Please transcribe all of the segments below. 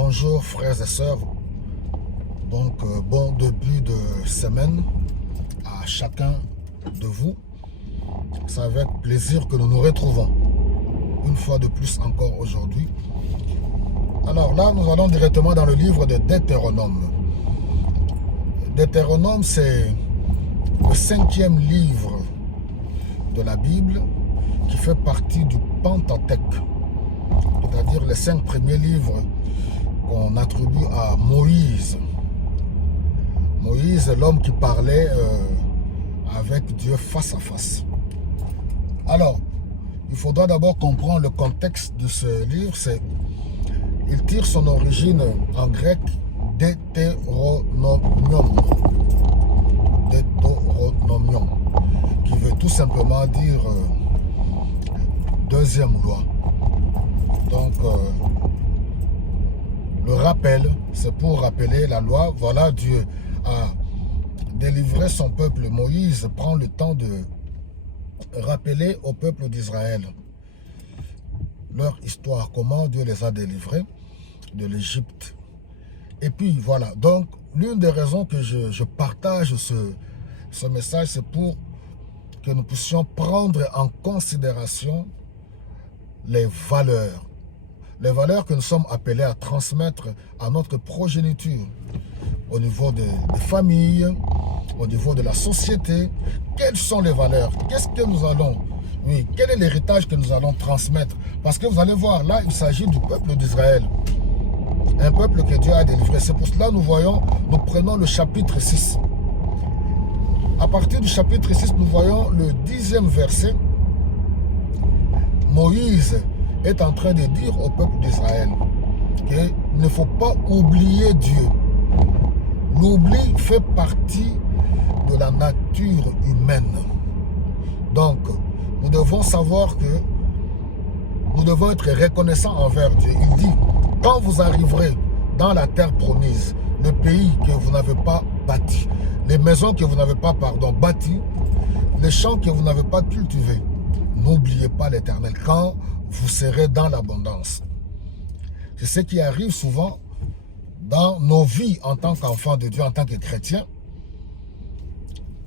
Bonjour frères et sœurs, donc bon début de semaine à chacun de vous. C'est avec plaisir que nous nous retrouvons une fois de plus encore aujourd'hui. Alors là, nous allons directement dans le livre de Deutéronome. Deutéronome, c'est le 5e livre de la Bible qui fait partie du Pentateuque, c'est-à-dire les 5 premiers livres qu'on attribue à Moïse. Moïse est l'homme qui parlait avec Dieu face à face. Alors, il faudra d'abord comprendre le contexte de ce livre. Il tire son origine en grec Deutéronomium. Deutéronomium, qui veut tout simplement dire deuxième loi. Donc, le rappel, c'est pour rappeler la loi. Voilà, Dieu a délivré son peuple. Moïse prend le temps de rappeler au peuple d'Israël leur histoire, comment Dieu les a délivrés de l'Égypte. Et puis voilà, donc l'une des raisons que je partage ce message, c'est pour que nous puissions prendre en considération les valeurs que nous sommes appelés à transmettre à notre progéniture, au niveau des familles, au niveau de la société. Quelles sont les valeurs? Qu'est-ce que nous allons, quel est l'héritage que nous allons transmettre? Parce que vous allez voir, là, il s'agit du peuple d'Israël. Un peuple que Dieu a délivré. C'est pour cela que nous prenons le chapitre 6. À partir du chapitre 6, nous voyons le 10e verset. Moïse est en train de dire au peuple d'Israël qu'il ne faut pas oublier Dieu. L'oubli fait partie de la nature humaine. Donc, nous devons savoir que nous devons être reconnaissants envers Dieu. Il dit, quand vous arriverez dans la terre promise, le pays que vous n'avez pas bâti, les maisons que vous n'avez pas, bâties, les champs que vous n'avez pas cultivés, n'oubliez pas l'Éternel quand vous serez dans l'abondance. C'est ce qui arrive souvent dans nos vies en tant qu'enfants de Dieu, en tant que chrétiens.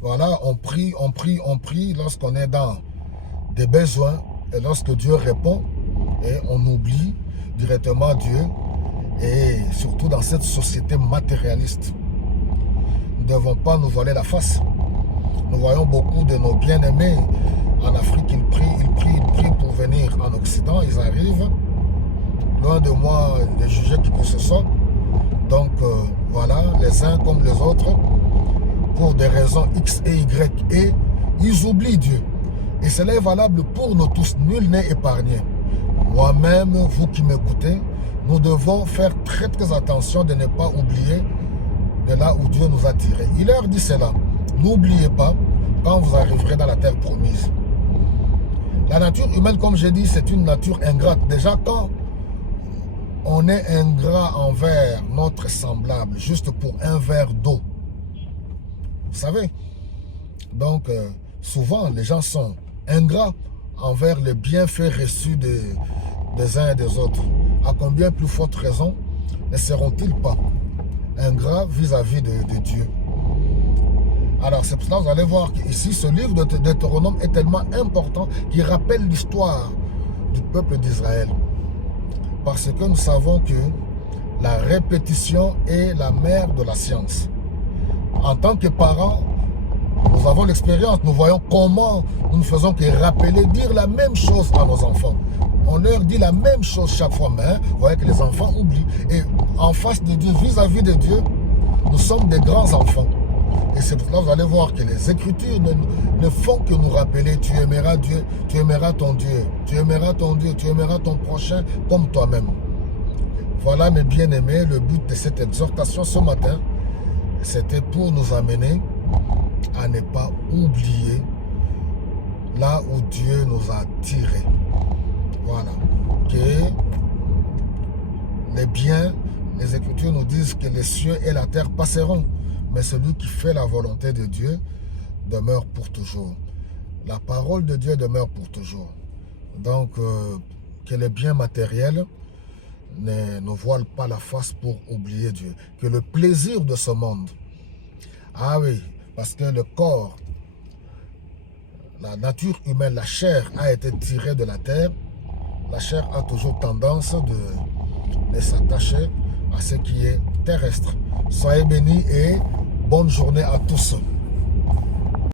Voilà, on prie lorsqu'on est dans des besoins et lorsque Dieu répond et on oublie directement Dieu, et surtout dans cette société matérialiste. Nous ne devons pas nous voiler la face. Nous voyons beaucoup de nos bien-aimés en Afrique, ils prient pour venir en Occident, ils arrivent. Loin de moi de juger qui que ce soit. Donc voilà, les uns comme les autres, pour des raisons X et Y, et ils oublient Dieu. Et cela est valable pour nous tous, nul n'est épargné. Moi-même, vous qui m'écoutez, nous devons faire très très attention de ne pas oublier de là où Dieu nous a tirés. Il leur dit cela, n'oubliez pas quand vous arriverez dans la terre promise. La nature humaine, comme j'ai dit, c'est une nature ingrate. Déjà, quand on est ingrat envers notre semblable, juste pour un verre d'eau, vous savez, donc souvent les gens sont ingrats envers les bienfaits reçus des uns et des autres. À combien plus forte raison ne seront-ils pas ingrats vis-à-vis de Dieu? Alors c'est pour cela que vous allez voir qu'ici ce livre de Deutéronome est tellement important qu'il rappelle l'histoire du peuple d'Israël. Parce que nous savons que la répétition est la mère de la science. En tant que parents, nous avons l'expérience, nous voyons comment nous ne faisons que rappeler, dire la même chose à nos enfants. On leur dit la même chose chaque fois, mais vous voyez que les enfants oublient. Et en face de Dieu, vis-à-vis de Dieu, nous sommes des grands enfants. Et c'est pour cela que vous allez voir que les Écritures ne font que nous rappeler, tu aimeras Dieu, tu aimeras ton Dieu, tu aimeras ton Dieu, tu aimeras ton prochain comme toi-même. Voilà mes bien-aimés, le but de cette exhortation ce matin, c'était pour nous amener à ne pas oublier là où Dieu nous a tirés. Voilà. Que les biens, les Écritures nous disent que les cieux et la terre passeront, mais celui qui fait la volonté de Dieu demeure pour toujours. La parole de Dieu demeure pour toujours. Donc, que les biens matériels ne voile pas la face pour oublier Dieu. Que le plaisir de ce monde, ah oui, parce que le corps, la nature humaine, la chair a été tirée de la terre. La chair a toujours tendance de s'attacher à ce qui est terrestre. Soyez bénis et bonne journée à tous.